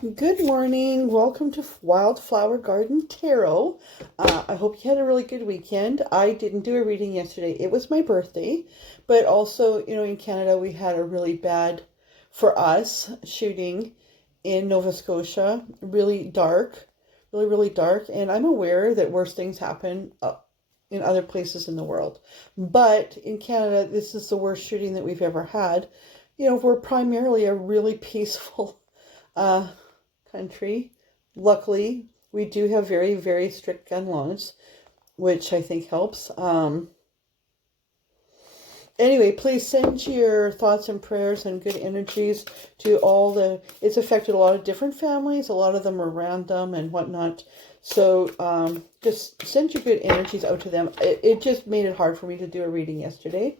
Good morning. Welcome to Wildflower Garden Tarot. I hope you had a really good weekend. I didn't do a reading yesterday. It was my birthday, but also, in Canada, we had a really bad, for us, shooting in Nova Scotia. Really dark, really, really dark. And I'm aware that worse things happen in other places in the world. But in Canada, this is the worst shooting that we've ever had. We're primarily a really peaceful uh, country. Luckily, we do have very, very strict gun laws, which I think helps. Anyway, please send your thoughts and prayers and good energies to it's affected a lot of different families. A lot of them are random and whatnot. So just send your good energies out to them. It just made it hard for me to do a reading yesterday.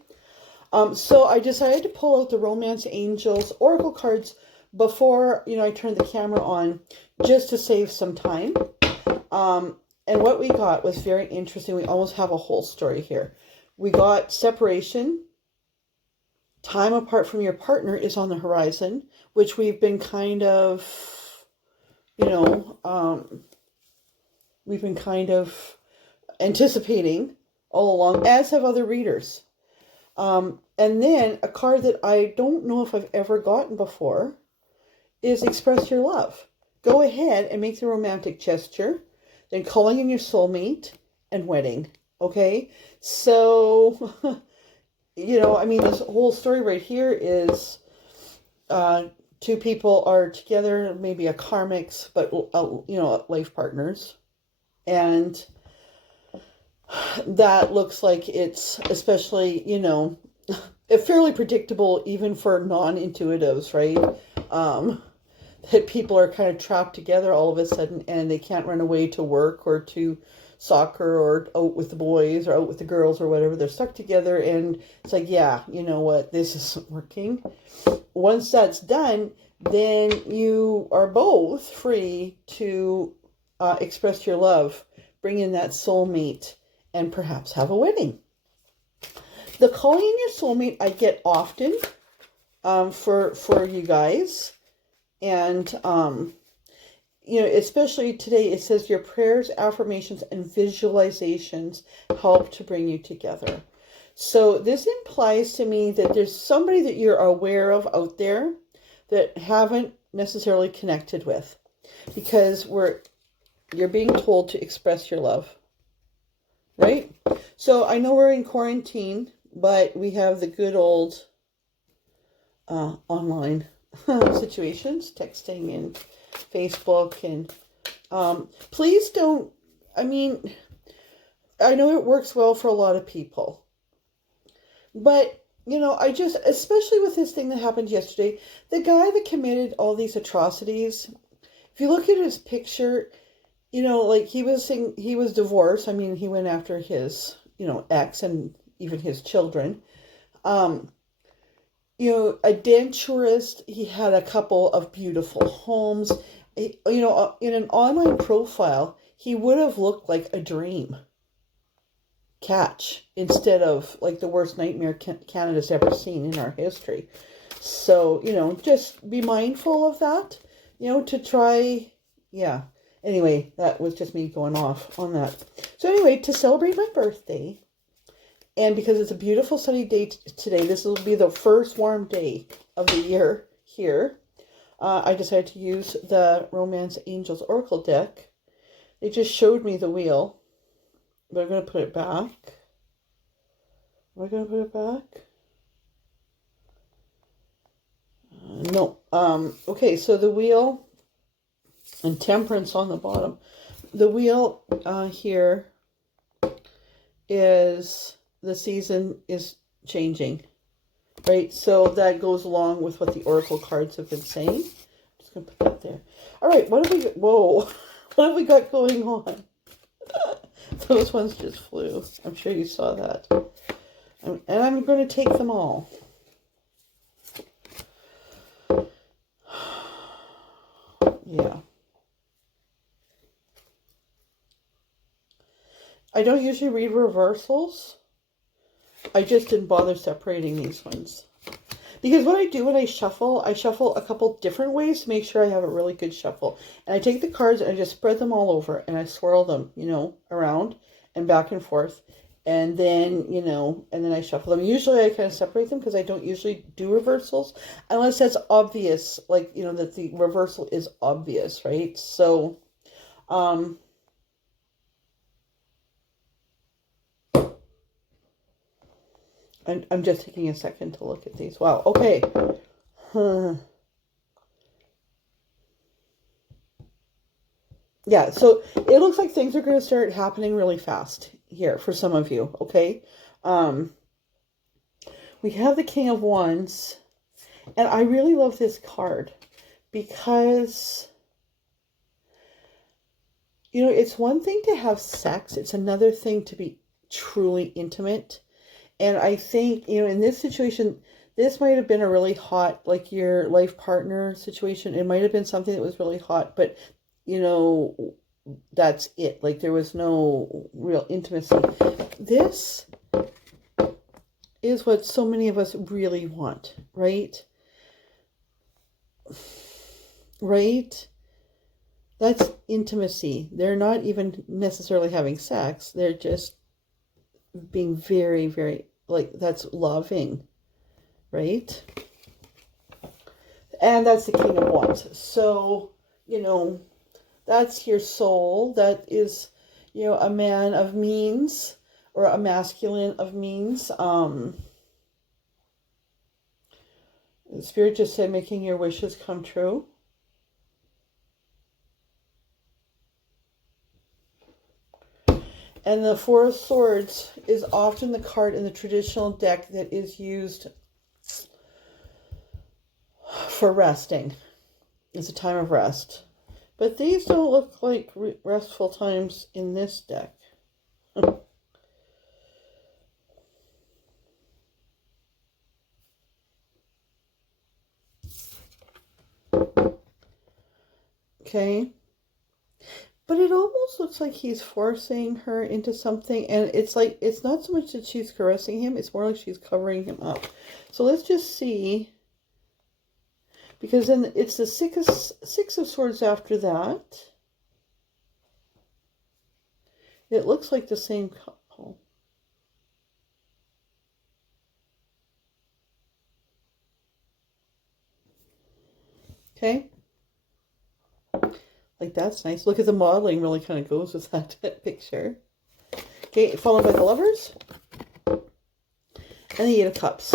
So I decided to pull out the Romance Angels Oracle cards before, I turned the camera on, just to save some time. And what we got was very interesting. We almost have a whole story here. We got separation. Time apart from your partner is on the horizon, which we've been kind of, we've been kind of anticipating all along, as have other readers. And then a card that I don't know if I've ever gotten before is express your love. Go ahead and make the romantic gesture, then calling in your soulmate and wedding. Okay? So, this whole story right here is two people are together, maybe a karmics, but, life partners. And that looks like it's especially, fairly predictable even for non-intuitives, right? That people are kind of trapped together all of a sudden and they can't run away to work or to soccer or out with the boys or out with the girls or whatever. They're stuck together and it's like, yeah, you know what, this isn't working. Once that's done, then you are both free to express your love, bring in that soulmate, and perhaps have a wedding. The calling in your soulmate I get often for you guys. And, especially today, it says your prayers, affirmations, and visualizations help to bring you together. So this implies to me that there's somebody that you're aware of out there that haven't necessarily connected with, because you're being told to express your love, right? So I know we're in quarantine, but we have the good old online situations, texting and Facebook, and please don't, I know it works well for a lot of people, but especially with this thing that happened yesterday, the guy that committed all these atrocities, if you look at his picture, like he was divorced. He went after his, ex and even his children. Adventurous. He had a couple of beautiful homes. In an online profile, he would have looked like a dream catch instead of like the worst nightmare Canada's ever seen in our history. So, just be mindful of that, to try, yeah. Anyway, that was just me going off on that. So anyway, to celebrate my birthday, and because it's a beautiful sunny day today, this will be the first warm day of the year here. I decided to use the Romance Angels Oracle deck. They just showed me the wheel, but I'm going to put it back. Am I going to put it back? No. Okay, so the wheel and Temperance on the bottom. The wheel here is the season is changing, right? So that goes along with what the oracle cards have been saying. I'm just gonna put that there. All right, what have we got? Whoa, what have we got going on? Those ones just flew. I'm sure you saw that. And I'm going to take them all. Yeah. I don't usually read reversals. I just didn't bother separating these ones. Because what I do when I shuffle a couple different ways to make sure I have a really good shuffle. And I take the cards and I just spread them all over and I swirl them, around and back and forth. And then, and then I shuffle them. Usually I kind of separate them because I don't usually do reversals unless that's obvious, like, that the reversal is obvious, right? So, I'm just taking a second to look at these. Wow, okay. Yeah, so it looks like things are going to start happening really fast here for some of you, okay? We have the King of Wands, and I really love this card because, it's one thing to have sex. It's another thing to be truly intimate. And I think, in this situation, this might have been a really hot, like your life partner situation. It might have been something that was really hot, but, that's it. Like there was no real intimacy. This is what so many of us really want, right? Right? That's intimacy. They're not even necessarily having sex. They're just being very, very, like, that's loving, right? And that's the King of Wands. So, that's your soul. That is, a man of means or a masculine of means. The Spirit just said making your wishes come true. And the Four of Swords is often the card in the traditional deck that is used for resting. It's a time of rest. But these don't look like restful times in this deck. Okay. But it almost looks like he's forcing her into something. And it's like, it's not so much that she's caressing him. It's more like she's covering him up. So let's just see. Because then it's the Six of Swords after that. It looks like the same couple. Okay. Like, that's nice. Look at the modeling, really kind of goes with that picture. Okay, followed by the Lovers. And the Eight of Cups.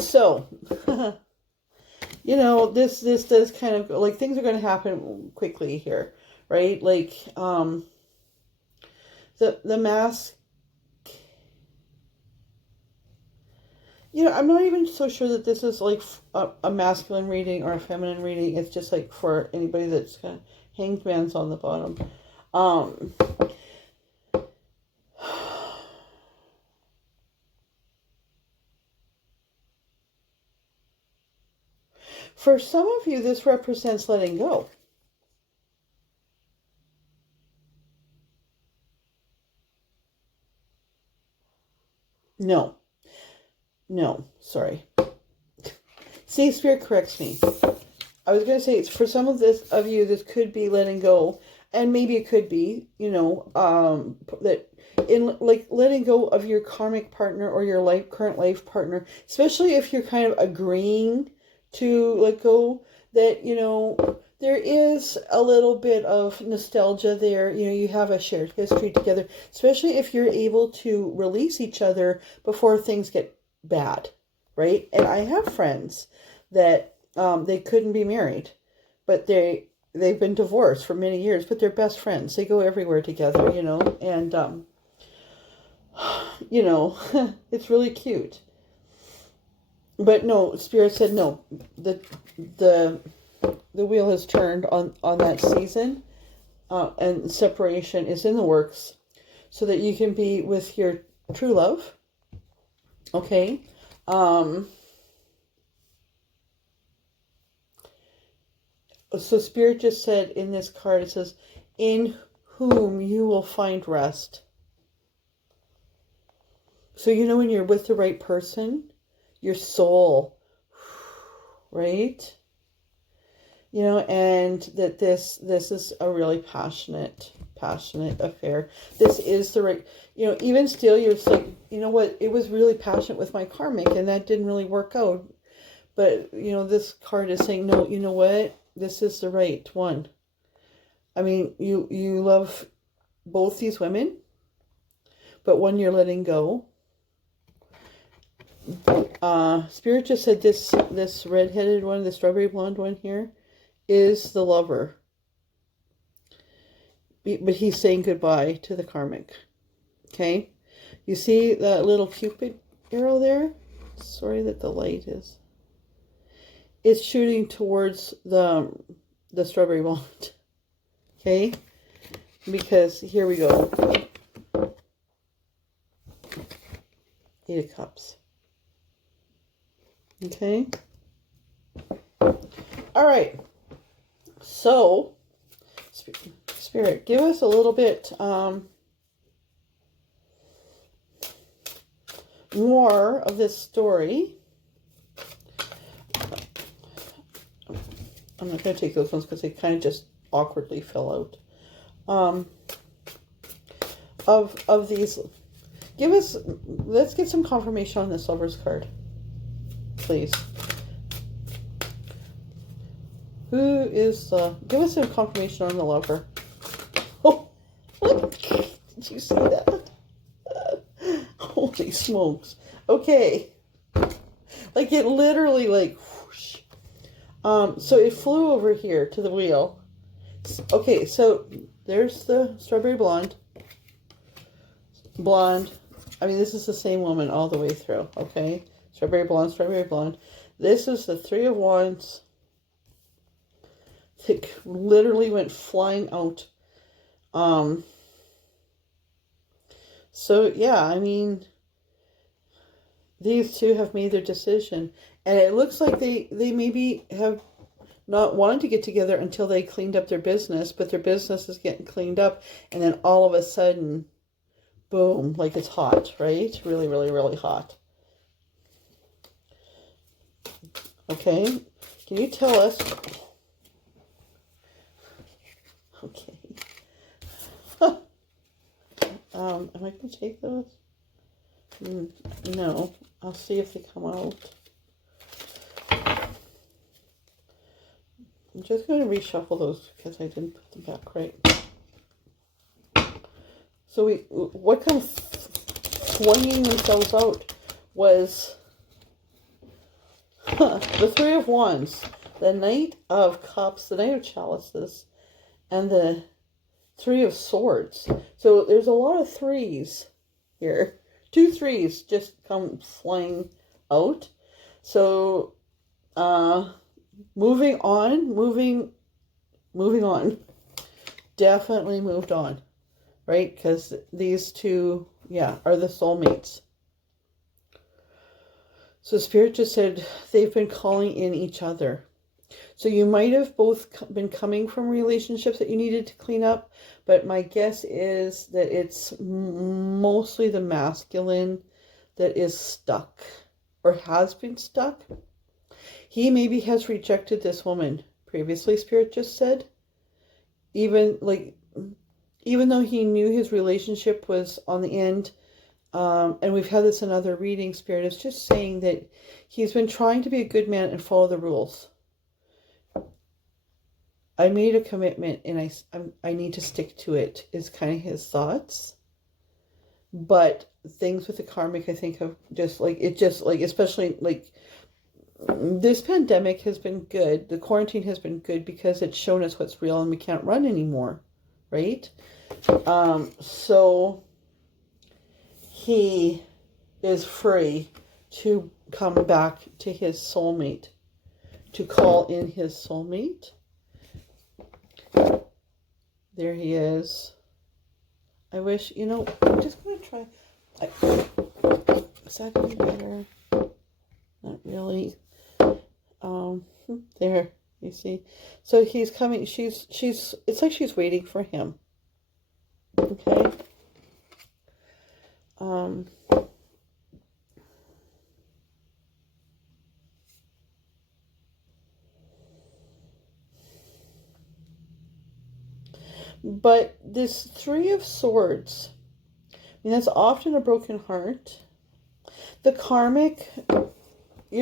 So, this does kind of, like, things are going to happen quickly here, right? Like, the mask, I'm not even so sure that this is like a masculine reading or a feminine reading. It's just like for anybody that's kind of Hanged Man's on the bottom. For some of you, this represents letting go. No, sorry. See, Spirit corrects me. I was going to say, it's for some of you, this could be letting go, and maybe it could be, that in like letting go of your karmic partner or your current life partner, especially if you're kind of agreeing to let go, that, there is a little bit of nostalgia there. You have a shared history together, especially if you're able to release each other before things get bad, right? And I have friends that they couldn't be married, but they've been divorced for many years, but they're best friends. They go everywhere together, and it's really cute. But no, Spirit said no. The wheel has turned on that season, and separation is in the works, so that you can be with your true love. Okay. So Spirit just said in this card, it says, in whom you will find rest. So when you're with the right person, your soul right? You know, and that this is a really passionate affair. This is the right, you know, even still, you're just like, you know what, it was really passionate with my karmic, and that didn't really work out. But, you know, this card is saying, no, you know what, this is the right one. I mean, you love both these women, but one you're letting go. Spirit just said this red-headed one, the strawberry blonde one here, is the lover. But he's saying goodbye to the karmic. Okay? You see that little Cupid arrow there? Sorry that the light is. It's shooting towards the strawberry blonde. Okay? Because here we go. Eight of Cups. Okay? All right. So, Spirit, give us a little bit more of this story. I'm not going to take those ones because they kind of just awkwardly fell out. Of these, let's get some confirmation on this Lover's card, please. Who is give us some confirmation on the Lover. Oh, did you see that? Holy smokes. Okay. Like it literally like whoosh. So it flew over here to the wheel. Okay, so there's the strawberry blonde. Blonde. I mean, this is the same woman all the way through, okay? Strawberry blonde, strawberry blonde. This is the Three of Wands. It literally went flying out. So, yeah, I mean, these two have made their decision. And it looks like they maybe have not wanted to get together until they cleaned up their business. But their business is getting cleaned up. And then all of a sudden, boom, like it's hot, right? Really, really, really hot. Okay. Can you tell us... Okay. Am I going to take those? No. I'll see if they come out. I'm just going to reshuffle those because I didn't put them back right. So what kind of flinging themselves out was the Three of Wands, the Knight of Cups, the Knight of Chalices, and the Three of Swords. So there's a lot of threes here. 2 threes just come flying out. So moving on. Definitely moved on. Right? Because these two, yeah, are the soulmates. So Spirit just said they've been calling in each other. So you might have both been coming from relationships that you needed to clean up, but my guess is that it's mostly the masculine that is stuck or has been stuck. He maybe has rejected this woman previously, Spirit just said. Even though he knew his relationship was on the end, and we've had this in other readings, Spirit is just saying that he's been trying to be a good man and follow the rules. I made a commitment and I need to stick to it, is kind of his thoughts. But things with the karmic, I think, have especially like this pandemic has been good. The quarantine has been good because it's shown us what's real and we can't run anymore, right? So he is free to come back to his soulmate, to call in his soulmate. There he is. I wish, I'm just going to try. Is that any better? Not really. There, you see. So he's coming. It's like she's waiting for him. Okay. But this Three of Swords, I mean, that's often a broken heart. The karmic,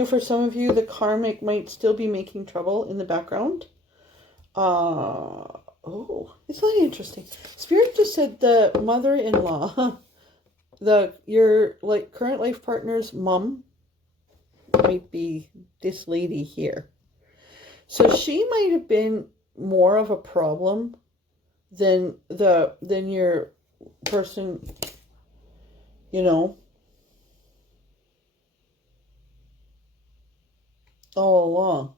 for some of you, the karmic might still be making trouble in the background. Oh, isn't that interesting? Spirit just said the mother-in-law, your current life partner's mom might be this lady here. So she might have been more of a problem than your person, all along.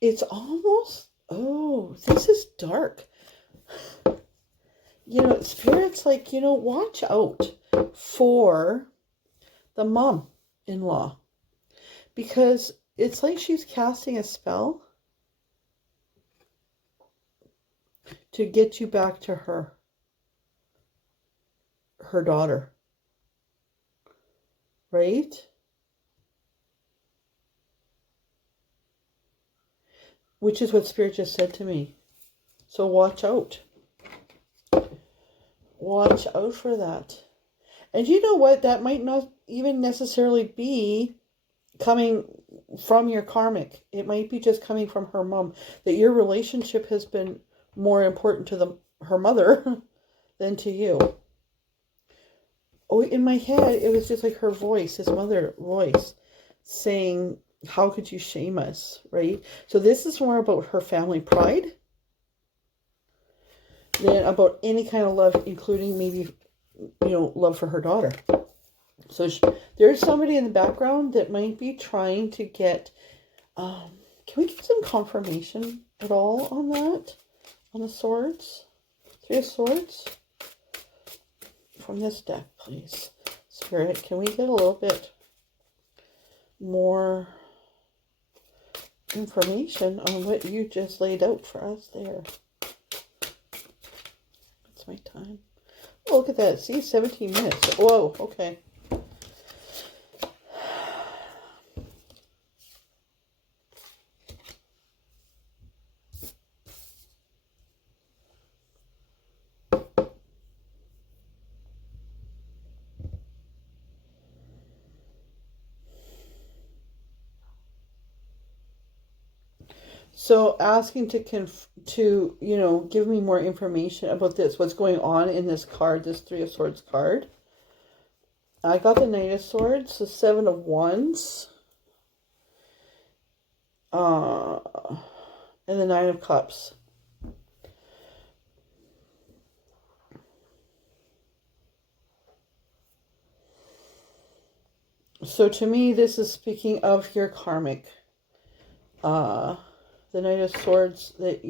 It's almost, oh, this is dark. Spirit's like, watch out for the mom-in-law. Because it's like she's casting a spell to get you back to her daughter. Right? Which is what Spirit just said to me. So watch out. Watch out for that. And you know what? That might not even necessarily be coming from your karmic. It might be just coming from her mom. That your relationship has been more important to her mother than to you. Oh, in my head, it was just like her voice, his mother voice, saying, how could you shame us, right? So this is more about her family pride than about any kind of love, including maybe, love for her daughter. So there's somebody in the background that might be trying to get, can we get some confirmation at all on that? On the swords? Three of Swords? From this deck, please. Spirit, can we get a little bit more information on what you just laid out for us there? That's my time. Oh, look at that. See, 17 minutes. Whoa, okay. So asking to give me more information about this, what's going on in this card, this Three of Swords card. I got the Knight of Swords, the Seven of Wands, and the Nine of Cups. So to me, this is speaking of your karmic. The Knight of Swords, that,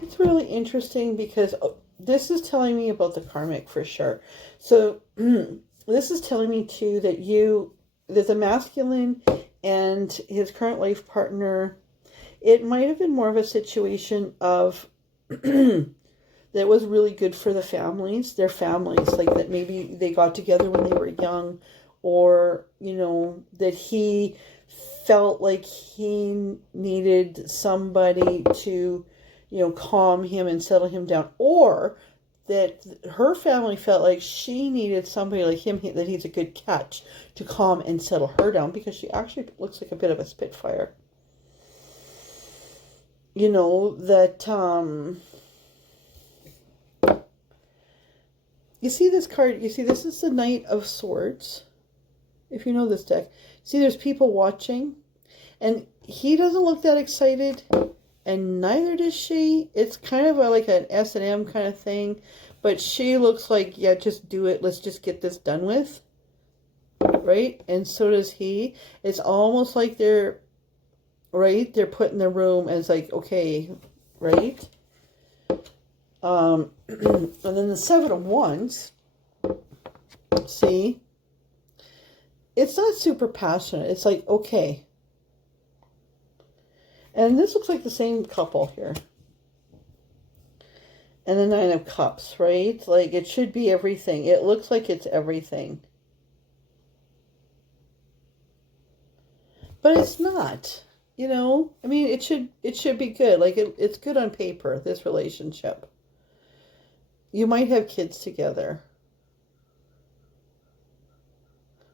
it's really interesting because this is telling me about the karmic for sure. So this is telling me too that the masculine and his current life partner, it might have been more of a situation of that was really good for their families, like that maybe they got together when they were young, or, that he felt like he needed somebody to, calm him and settle him down, or that her family felt like she needed somebody like him, that he's a good catch to calm and settle her down, because she actually looks like a bit of a spitfire. You see this card, this is the Knight of Swords. If you know this deck. See, there's people watching. And he doesn't look that excited. And neither does she. It's kind of like an S&M kind of thing. But she looks like, yeah, just do it. Let's just get this done with. Right? And so does he. It's almost like they're put in the room as like, okay, right? And then the Seven of Wands, see, it's not super passionate. It's like, okay. And this looks like the same couple here. And the Nine of Cups, right? Like, it should be everything. It looks like it's everything. But it's not, you know. I mean, it should be good. Like it's good on paper, this relationship. You might have kids together.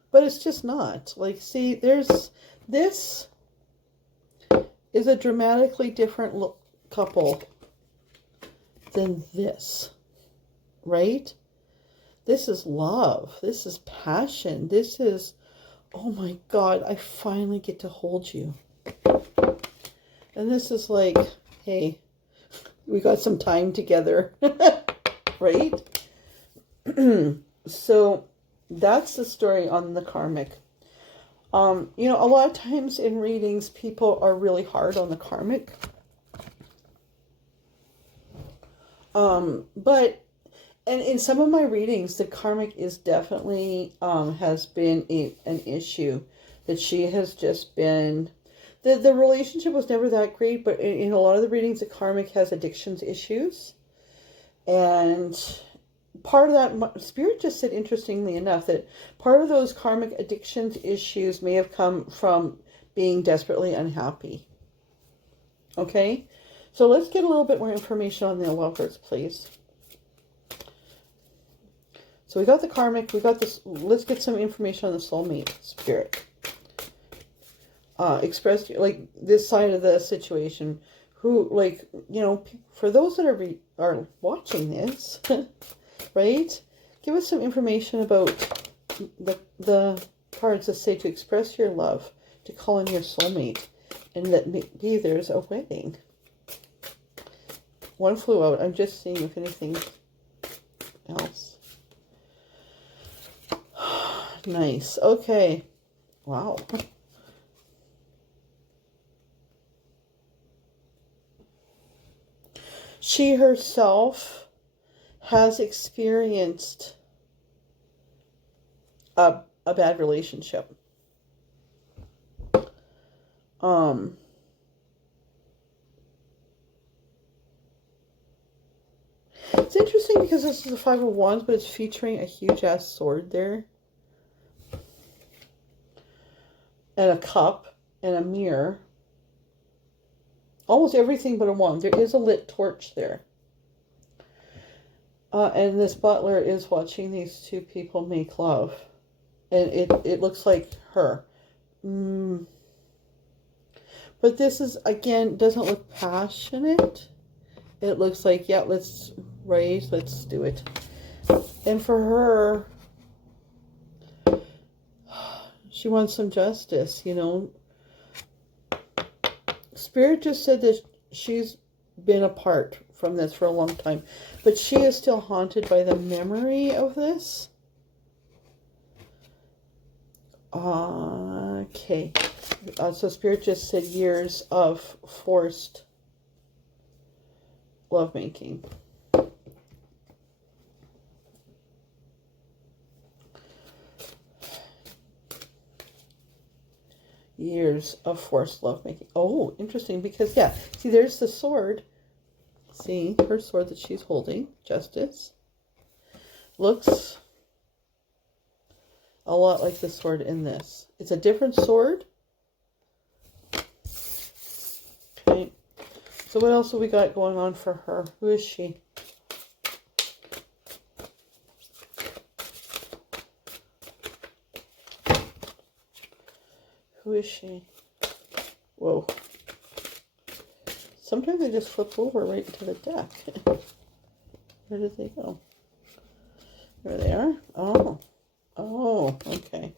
But it's just not. Like, see, this is a dramatically different couple than this, right? This is love. This is passion. This is, oh my God, I finally get to hold you. And this is like, hey, we got some time together, right? So that's the story on the karmic. You know, a lot of times in readings, people are really hard on the karmic. But, and in some of my readings, the karmic is definitely, has been an issue. That she has just been, the relationship was never that great, but in a lot of the readings, the karmic has addictions issues. And part of that, Spirit just said, interestingly enough, that part of those karmic addictions issues may have come from being desperately unhappy. Okay? So let's get a little bit more information on the lovers, please. So we got the karmic, we got this, let's get some information on the soulmate, Spirit. Express, like, this side of the situation. Who, like, you know, for those that are watching this, right? Give us some information about the cards that say to express your love, to call in your soulmate, and that maybe there's a wedding. One flew out. I'm just seeing if anything else. Nice. Okay. Wow. She herself has experienced a bad relationship. It's interesting because this is a Five of Wands, but it's featuring a huge ass sword there. And a cup and a mirror. Almost everything but a wand. There is a lit torch there. And this butler is watching these two people make love. And it looks like her. But this is, again, doesn't look passionate. It looks like, yeah, let's do it. And for her, she wants some justice, you know. Spirit just said that she's been apart from this for a long time, but she is still haunted by the memory of this. Okay. So Spirit just said years of forced lovemaking. Years of forced lovemaking. Oh, interesting, because, yeah, see, there's the sword. See, her sword that she's holding, Justice, looks a lot like the sword in this. It's a different sword. Okay. So what else have we got going on for her? Who is she? Who is she? Whoa. Sometimes they just flip over right into the deck. Where did they go? There they are. Oh. Oh, okay.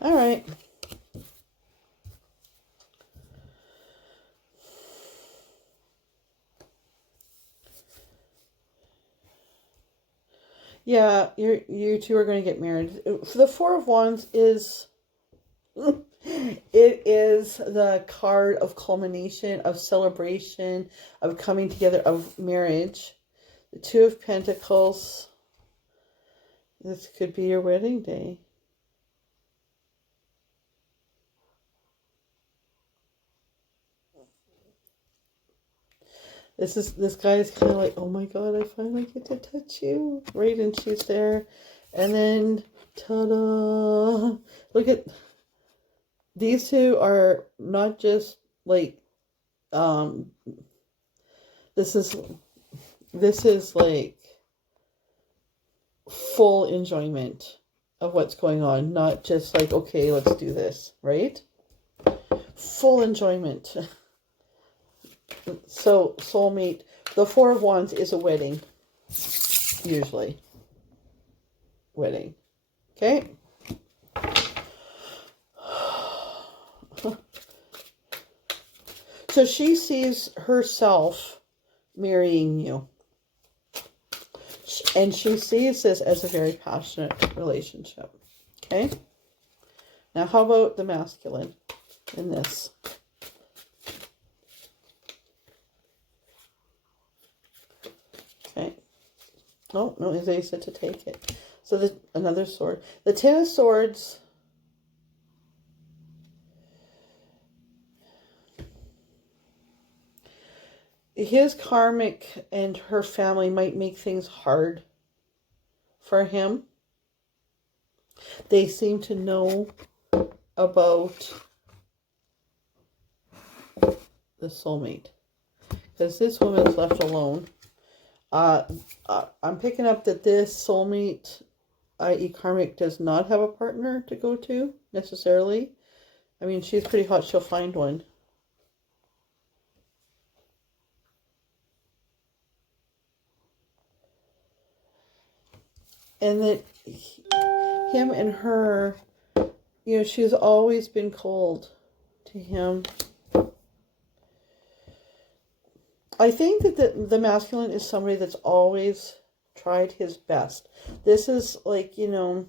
All right. Yeah, you two are going to get married. The Four of Wands is... It is the card of culmination, of celebration, of coming together, of marriage. The Two of Pentacles. This could be your wedding day. This guy is kind of like, oh my God, I finally get to touch you. Right, and she's there. And then, ta-da! Look at... these two are not just like, um, this is, like full enjoyment of what's going on, not just like, okay, let's do this, right? Full enjoyment. So, soulmate, the Four of Wands is a wedding, usually. Wedding. Okay? So she sees herself marrying you. And she sees this as a very passionate relationship. Okay? Now, how about the masculine in this? Okay. Oh, no, they said to take it. So another sword. The Ten of Swords. His karmic and her family might make things hard for him. They seem to know about the soulmate. Because this woman's left alone. I'm picking up that this soulmate, i.e. karmic, does not have a partner to go to, necessarily. I mean, she's pretty hot, she'll find one. And that him and her, you know, she's always been cold to him. I think that the masculine is somebody that's always tried his best. This is like, you know,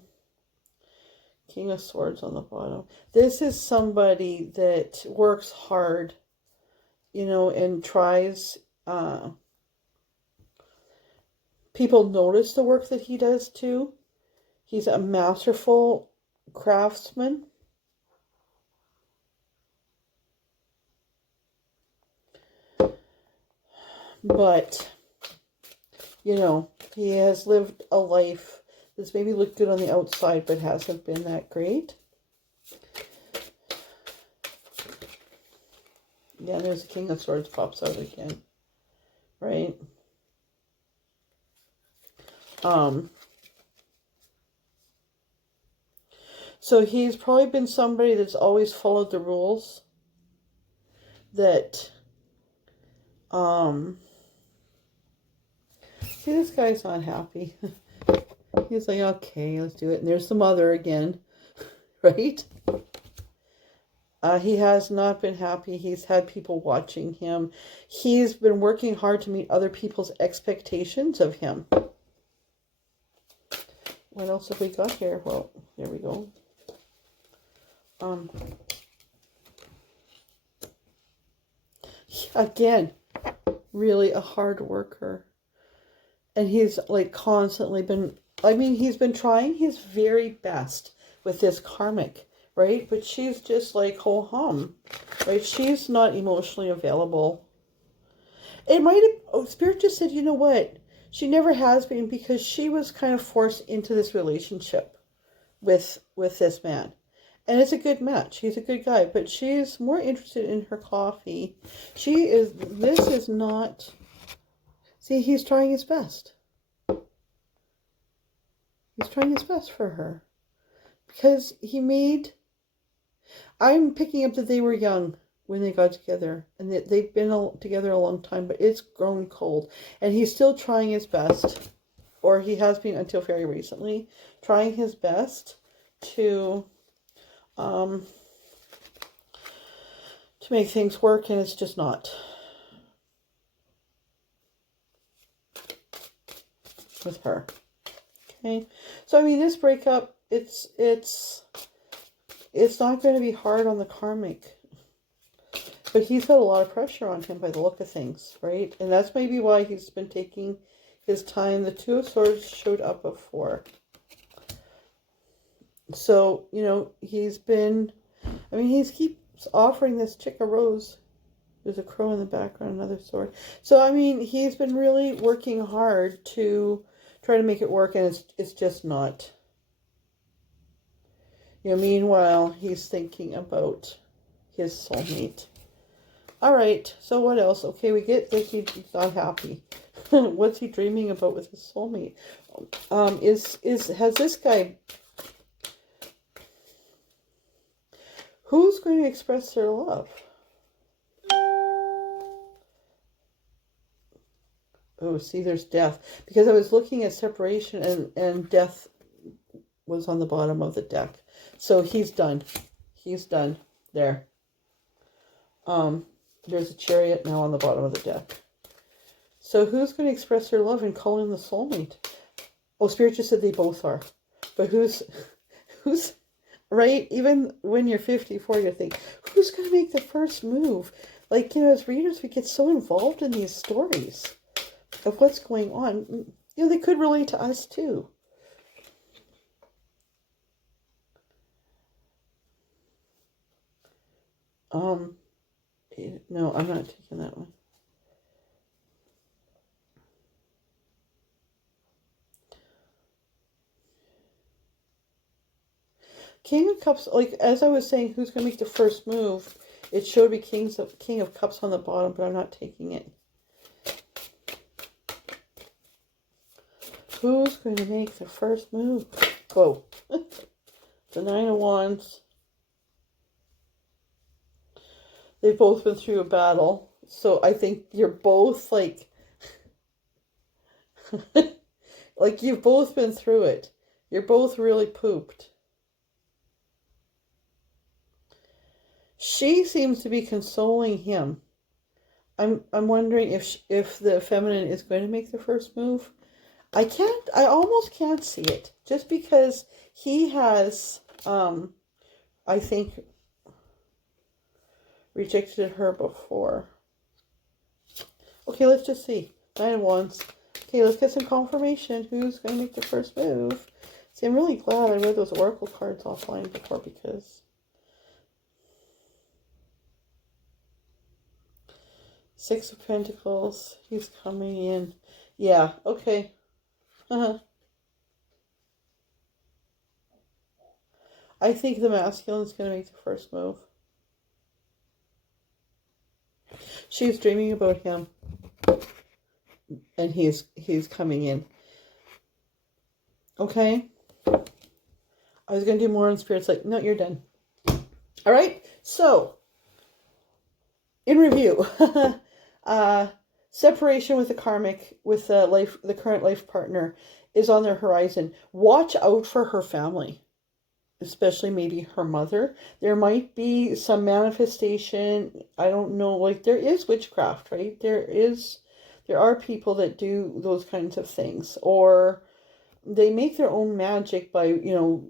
King of Swords on the bottom. This is somebody that works hard, you know, and tries. People notice the work that he does too. He's a masterful craftsman. But, you know, he has lived a life that's maybe looked good on the outside, but hasn't been that great. Yeah, there's the King of Swords pops out again. Right? So he's probably been somebody that's always followed the rules. That, see, this guy's not happy. He's like, okay, let's do it. And there's the mother again, right? He has not been happy. He's had people watching him. He's been working hard to meet other people's expectations of him. What else have we got here? Well, there we go. Again, really a hard worker. And he's like constantly been, I mean, he's been trying his very best with this karmic, right? But she's just like ho-hum, right? She's not emotionally available. It might have, Spirit just said, you know what? She never has been, because she was kind of forced into this relationship with this man. And it's a good match. He's a good guy, but she's more interested in her coffee. This is not, see, he's trying his best. He's trying his best for her. Because I'm picking up that they were young when they got together. And that they've been together a long time, but it's grown cold. And he's still trying his best, or he has been until very recently, trying his best to make things work, and it's just not. With her. Okay. So I mean, this breakup, it's not going to be hard on the karmic. But he's got a lot of pressure on him by the look of things, right? And that's maybe why he's been taking his time. The Two of Swords showed up before. So, you know, he keeps offering this chick a rose. There's a crow in the background, another sword. So, I mean, he's been really working hard to try to make it work, and it's just not. Meanwhile, he's thinking about his soulmate. All right, so what else? Okay, we get that he's not happy. What's he dreaming about with his soulmate? Has this guy... Who's going to express their love? Oh, see, there's death. Because I was looking at separation and death was on the bottom of the deck. So he's done. He's done. There. There's a chariot now on the bottom of the deck. So who's going to express their love and call in the soulmate? Oh, Spirit just said they both are. But who's, right? Even when you're 54, you think, who's going to make the first move? Like, as readers, we get so involved in these stories of what's going on. They could relate to us too. No, I'm not taking that one. King of Cups, like, as I was saying, who's going to make the first move? It showed me King of Cups on the bottom, but I'm not taking it. Who's going to make the first move? Whoa. The Nine of Wands. They've both been through a battle. So I think you're both like... like you've both been through it. You're both really pooped. She seems to be consoling him. I'm wondering if the feminine is going to make the first move. I almost can't see it. Just because he has, I think, rejected her before. Okay, let's just see. Nine of Wands. Okay, let's get some confirmation. Who's going to make the first move? See, I'm really glad I read those oracle cards offline before, because... Six of Pentacles. He's coming in. Yeah, okay. I think the masculine is going to make the first move. She's dreaming about him. And he's coming in. Okay. I was going to do more on Spirit's like, no, you're done. All right. So, in review, separation with the karmic, with the current life partner, is on their horizon. Watch out for her family, especially maybe her mother. There might be some manifestation. I don't know. Like, there is witchcraft, right? There are people that do those kinds of things, or they make their own magic by,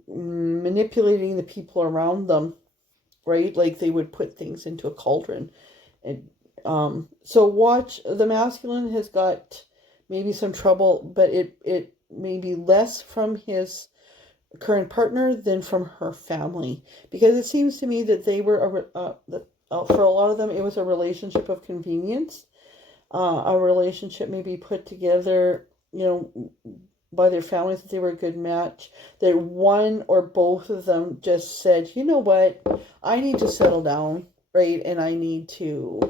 manipulating the people around them, right? Like they would put things into a cauldron. And so watch, the masculine has got maybe some trouble, but it may be less from his current partner than from her family, because it seems to me that they were for a lot of them, it was a relationship of convenience, a relationship maybe put together, by their families, that they were a good match, that one or both of them just said, you know what, I need to settle down, right? And I need to,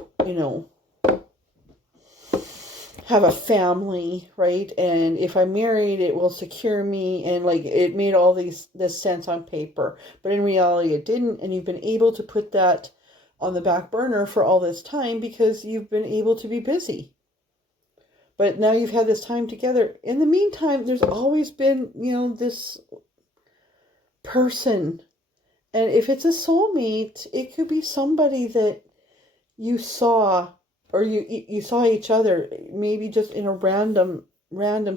have a family, right? And if I'm married, it will secure me. And like, it made all this sense on paper, but in reality it didn't. And you've been able to put that on the back burner for all this time because you've been able to be busy. But now you've had this time together. In the meantime, there's always been, this person. And if it's a soulmate, it could be somebody that you saw, or you saw each other, maybe just in a random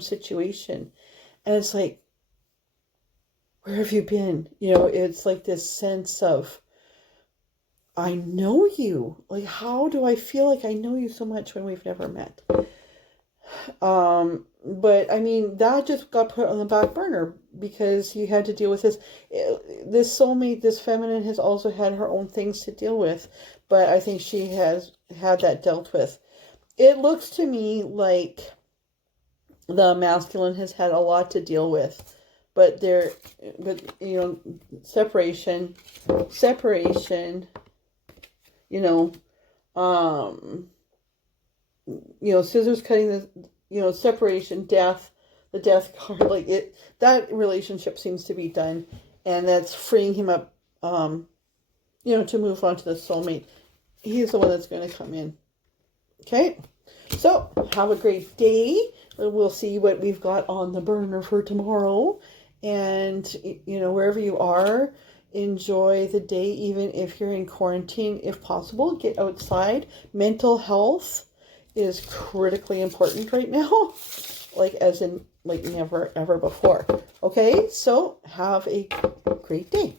situation. And it's like, where have you been? It's like this sense of, I know you. Like, how do I feel like I know you so much when we've never met? But I mean, that just got put on the back burner because you had to deal with this soulmate. This feminine has also had her own things to deal with, but I think she has had that dealt with. It looks to me like the masculine has had a lot to deal with, but separation, scissors cutting the, separation, death, the death card, like that relationship seems to be done, and that's freeing him up, to move on to the soulmate. He's the one that's going to come in. Okay, so have a great day. We'll see what we've got on the burner for tomorrow. And, wherever you are, enjoy the day, even if you're in quarantine, if possible. Get outside. Mental health is critically important right now, like never, ever before. Okay, so have a great day.